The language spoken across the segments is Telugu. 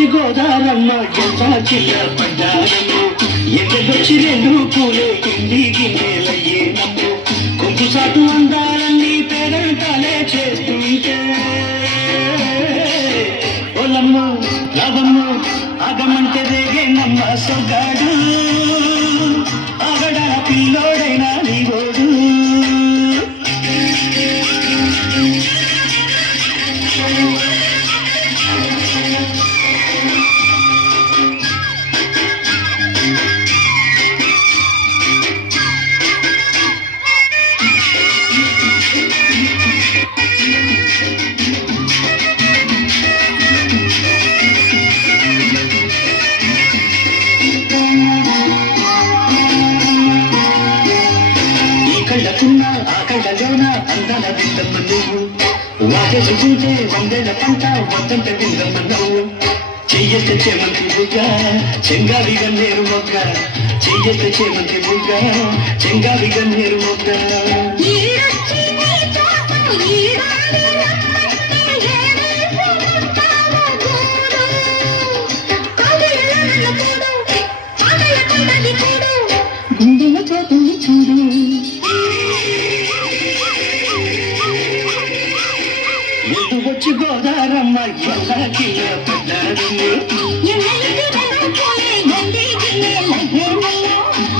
వచ్చి గోదారమ్మ ఎంత చిల్ల పడ్డారమ్మ ఎండొచ్చి రెండు పూలే కింది గిన్నెలయ్యే నమ్ము కొంపు సాటు అందాలన్నీ పేరంటాలే చేస్తుంటే ఓలమ్మ రావమ్మ ఆగమంటే రేగే నమ్మ సొగాడు ఆగడా పిల్లోడైనా నీవోడు ఆ కళ్ళలోన అందాల విందమ్మ నువ్వు వాటేసి చూసే వందల పంట మొత్తం విందమ్మ నువ్వు చెయ్యెత్తే చేమంతి బుగ్గ చెంగావి గన్నేరు మొగ్గ చెయ్యెత్తే చేమంతి బుగ్గ చెంగావి గన్నేరు మొగ్గ గుండెల చోటుంది చూడు వచ్చి గోదారమ్మ ఎలా కిల్ల పడ్డారమ్మ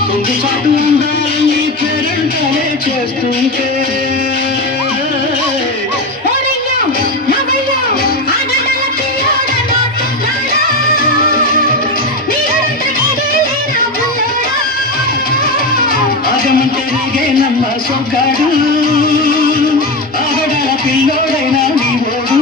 కొంగు చాటు ఉండాలని పేరంటాలే చేస్తుంటే ఆగమంటే రేగే నమ్మ సొగ్గాడు ఆగడాల పిల్లోడైనా నీవోడు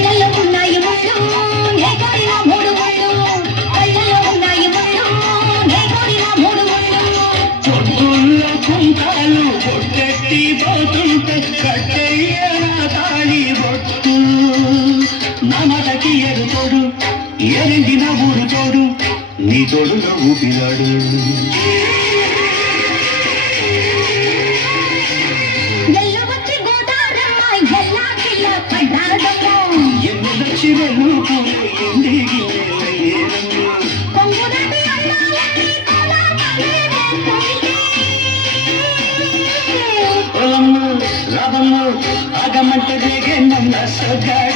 కళ్ళల్లో ఉన్నాయి ముళ్ళు నే కోరిన మూడు ముళ్ళు కళ్ళల్లో ఉన్నాయి ముళ్ళు నే కోరిన మూడు ముళ్ళు పొద్దుల్లో కుంకాలు పొట్టెట్టి పోతుంటే కట్టెయ్యన తాళి బొట్టు నా మాటకి ఎరుతోడు ఎరిండిన ఊరు తోడు నీ తోడులో ఊపిరాడు రావమ్మ ఆగమంటే రేగే నమ్మ సొగ్గాడు